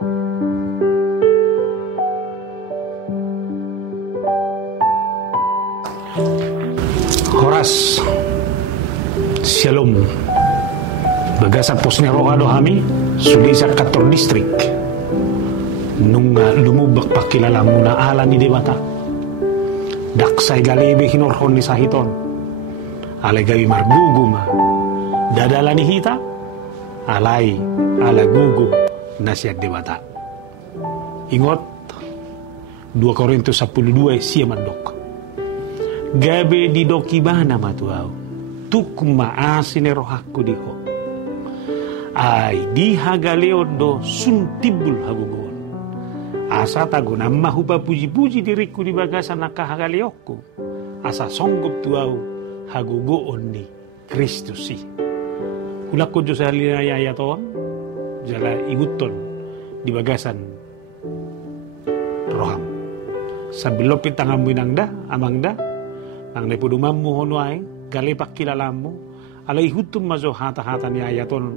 Horas, Shalom. Bagasan posnya rohado kami, Sulisa Kator Distrik. Nunga lumubak pakilala muna ala ni Dewata. Daksay galebe hinorhon ni sahiton. Alay gawi marguguma. Dadala ni hita. Alay ala gugu nasiag Dewata. Ingot 2 Korintus 12 siya mandok. Gabe di dokibana matuaw. Tukma asine rohakku diho. Ay di hagaleodo suntibul hagugon. Asa tago na mahupa puji-puji diriku di bagasan nakahagaleokku. Asa songgop tuaw hagugoon ni Kristusi. Hulak ko sa halinaya ton. Jala iguton di bagasan roham. Sabilopit tangamu inangda, amangda. Ang naipudumam mo hono ay, galipak kilalam mo, alay hutum mazo hata-hata ni ayaton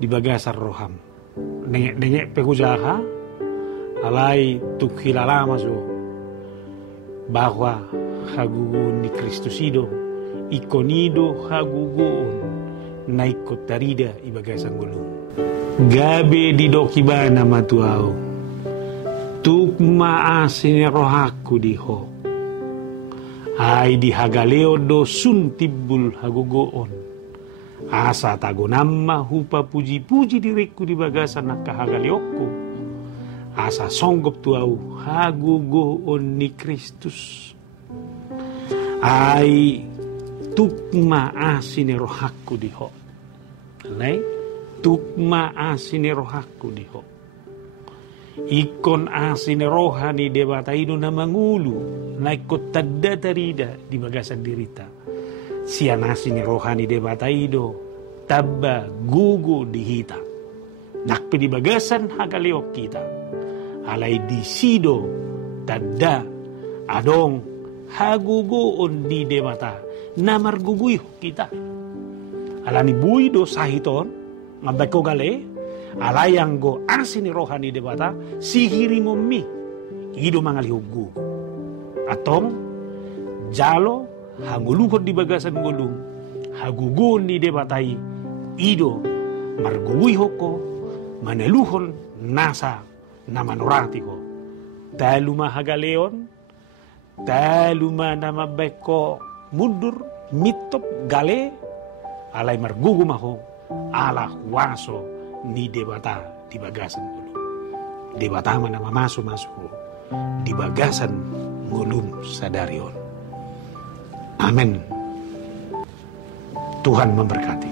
di bagasar roham. Nengek pehujaha, alay tukilala mazo, bahwa hagugun ni Kristusido, ikonido hagugun, naikot darida ibagasan gulong. Gabi di dokibana matuaw, tukma asin rohaku diho. Ay di hagaleodo suntibul hagugoon. Asa tagonamma hupa puji-puji diriku di bagasan nakahagaleokku. Asa songgop tuau hagugoon ni Kristus. Ay tukma asine rohakku diho. Alay, tukma asine rohakku diho. Ikon asine rohani Dewata ido na mangulu na ikot tadda tarida di bagasan dirita. Siya asine rohani Dewata ido tabba gugu dihita. Nakpi di bagasan hagaleok kita. Alay di sido tadda adong hagugoon di Dewata na marguguy kita. Alani buido sahiton mabako gale. Alayang go asini rohani Dewata sihiri mommi ido mangalihugu atong jalo hanguluhod di bagasan gulung hagugun ni Dewatai ido marguwi hoko maneluhon nasa namanurati ko taluma hagaleon taluma namabeko mundur mitop gale alay margugumaho ala waso ni Dewata di bagasan gulung. Dewata mana mamaso-maso di bagasan gulung sadarion. Amin. Tuhan memberkati.